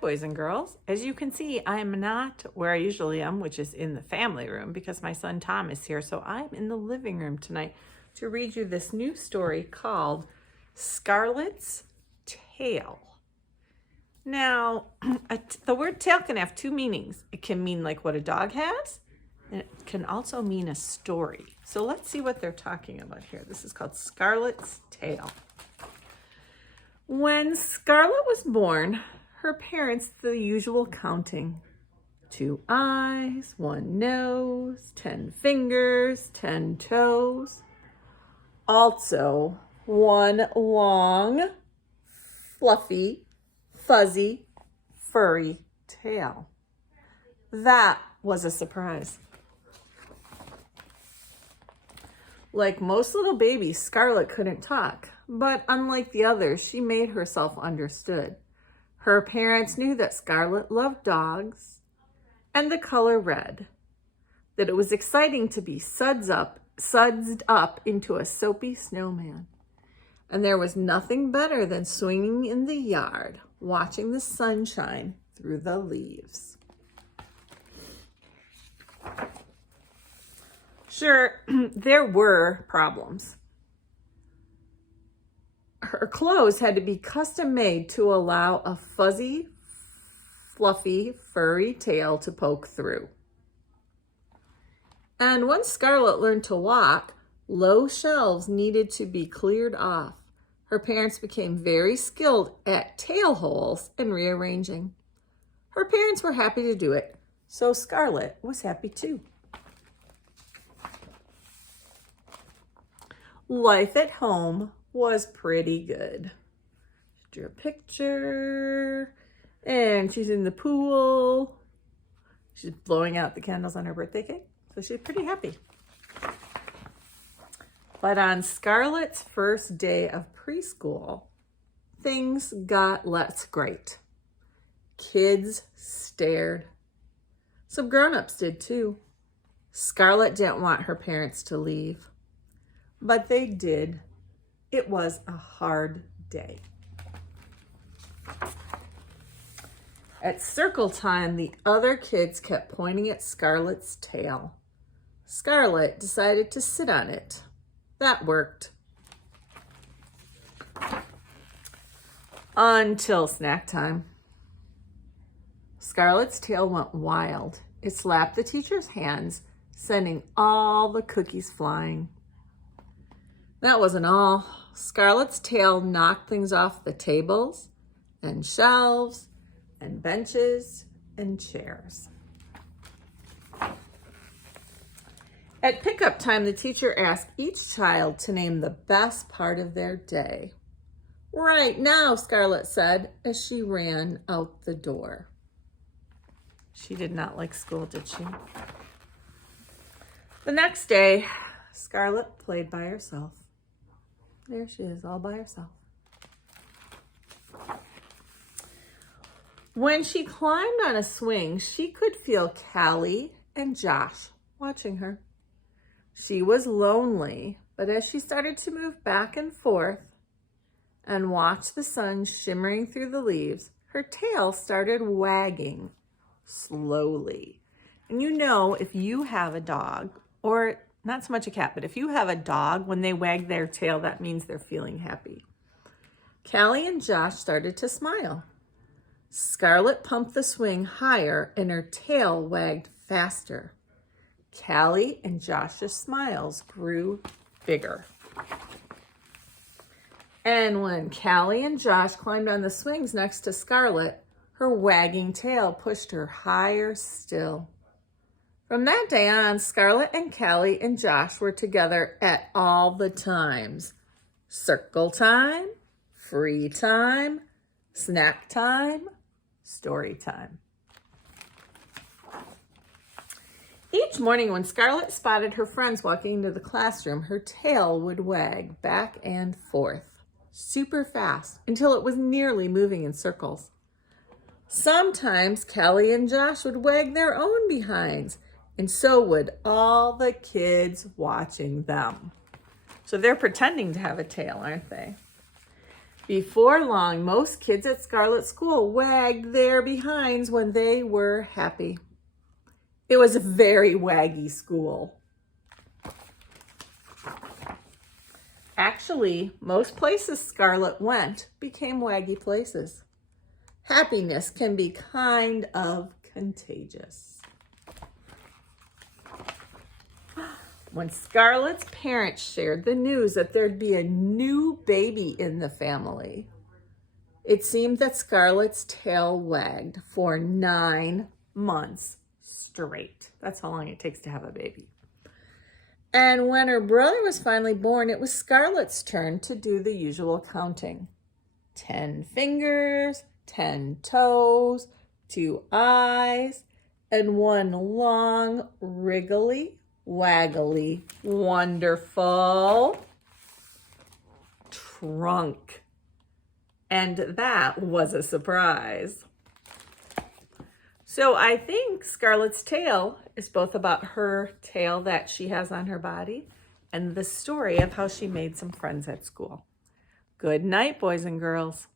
boys and girls. As you can see, I'm not where I usually am, which is in the family room because my son Tom is here. So I'm in the living room tonight to read you this new story called Scarlet's Tail. Now, the word tail can have two meanings. It can mean like what a dog has, and it can also mean a story. So let's see what they're talking about here. This is called Scarlet's Tail. When Scarlet was born, her parents did the usual counting. 2 eyes, 1 nose, 10 fingers, 10 toes. Also, 1 long, fluffy, fuzzy, furry tail. That was a surprise. Like most little babies, Scarlet couldn't talk, but unlike the others, she made herself understood. Her parents knew that Scarlet loved dogs and the color red, that it was exciting to be sudsed up into a soapy snowman. And there was nothing better than swinging in the yard, watching the sunshine through the leaves. Sure, there were problems. Her clothes had to be custom made to allow a fuzzy, fluffy, furry tail to poke through. And once Scarlet learned to walk, low shelves needed to be cleared off. Her parents became very skilled at tail holes and rearranging. Her parents were happy to do it, so Scarlet was happy too. Life at home was pretty good. She drew a picture, and she's in the pool. She's blowing out the candles on her birthday cake, so she's pretty happy. But on Scarlet's first day of preschool, things got less great. Kids stared. Some grown-ups did too. Scarlet didn't want her parents to leave, but they did. It was a hard day. At circle time, the other kids kept pointing at Scarlet's tail. Scarlet decided to sit on it. That worked. Until snack time. Scarlet's tail went wild. It slapped the teacher's hands, sending all the cookies flying. That wasn't all. Scarlet's tail knocked things off the tables and shelves and benches and chairs. At pickup time, the teacher asked each child to name the best part of their day. Right now, Scarlet said as she ran out the door. She did not like school, did she? The next day, Scarlet played by herself. There she is, all by herself. When she climbed on a swing, she could feel Callie and Josh watching her. She was lonely, but as she started to move back and forth and watch the sun shimmering through the leaves, her tail started wagging slowly. And you know, if you have a dog, or not so much a cat, but if you have a dog, when they wag their tail, that means they're feeling happy. Callie and Josh started to smile. Scarlet pumped the swing higher and her tail wagged faster. Callie and Josh's smiles grew bigger. And when Callie and Josh climbed on the swings next to Scarlet, her wagging tail pushed her higher still. From that day on, Scarlet and Callie and Josh were together at all the times. Circle time, free time, snack time, story time. Each morning when Scarlet spotted her friends walking into the classroom, her tail would wag back and forth, super fast, until it was nearly moving in circles. Sometimes Callie and Josh would wag their own behinds, and so would all the kids watching them. So they're pretending to have a tail, aren't they? Before long, most kids at Scarlet School wagged their behinds when they were happy. It was a very waggy school. Actually, most places Scarlet went became waggy places. Happiness can be kind of contagious. When Scarlet's parents shared the news that there'd be a new baby in the family, it seemed that Scarlet's tail wagged for 9 months straight. That's how long it takes to have a baby. And when her brother was finally born, it was Scarlet's turn to do the usual counting. 10 fingers, 10 toes, 2 eyes, and 1 long, wriggly, waggly, wonderful trunk. And that was a surprise. So I think Scarlet's tale is both about her tail that she has on her body and the story of how she made some friends at school. Good night, boys and girls.